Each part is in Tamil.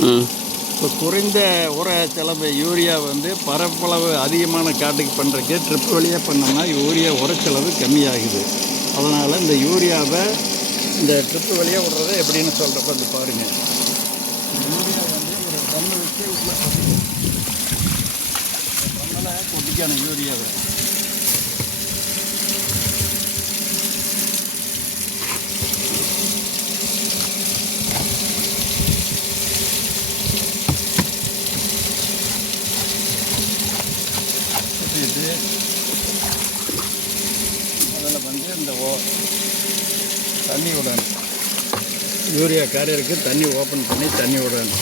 இப்போ குறைந்த உர செலவு யூரியா வந்து பரப்பளவு அதிகமான காட்டுக்கு பண்ணுறக்கு ட்ரிப் வழியாக பண்ணோம்னா யூரியா உர செலவு கம்மியாகுது. அதனால் இந்த யூரியாவை இந்த ட்ரிப்பு வழியாக விடுறது எப்படின்னு சொல்கிறப்ப வந்து பாருங்கள் யூரியா வந்து ஒரு டன்னு வச்சு உள்ள டன்னில் கொட்டிக்கணும் யூரியாவை. அதில் வந்து இந்த ஓ தண்ணி விடணும். யூரியா கேரியருக்கு தண்ணி ஓப்பன் பண்ணி தண்ணி விடணும்.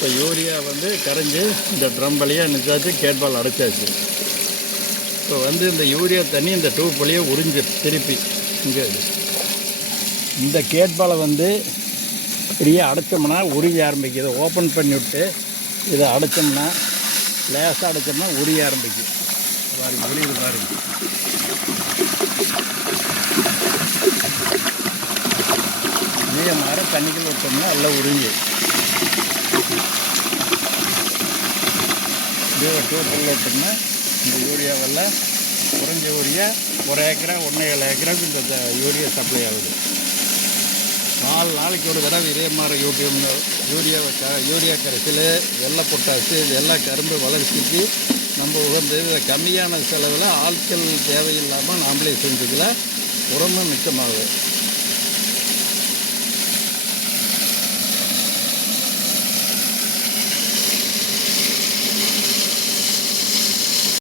இப்போ யூரியா வந்து கரைஞ்சி இந்த ட்ரம் வழியாக நிச்சாச்சு கேட்பால் அடைச்சாச்சு. இப்போ வந்து இந்த யூரியா தண்ணி இந்த டூப் வழியாக உறிஞ்சு திருப்பி இங்கே இந்த கேட்பாலை வந்து ஃப்ரீயாக அடைச்சோம்னா உரிய ஆரம்பிக்குது. ஓப்பன் பண்ணி விட்டு இதை அடைச்சோம்னா லேசாக அடைச்சோம்னா உரிய ஆரம்பிக்கும் பாருங்க உரியுது பாருங்க. இதே மாதிரி தண்ணிக்குள்ள விட்டோம்னா எல்லாம் உறிஞ்சு இதே டூப்பில் இந்த யூரியாவெல்லாம் குறைஞ்ச யூரியா ஒரு ஏக்கரா ஒன்றே ஏழு ஏக்கராவுக்கு இந்த யூரியா சப்ளை ஆகுது. நாலு நாளைக்கு ஒரு தடவை இதே மாதிரி யூடியூப் யூரியா க யூரியா கரைசல் வெள்ளை பொட்டாசு இது எல்லாம் கரும்பு வளர்ச்சிக்கு நம்ம உகந்து கம்மியான செலவில் ஆட்கள் தேவையில்லாமல் நாமளே செஞ்சுக்கலாம் உரமும் மிச்சமாகும்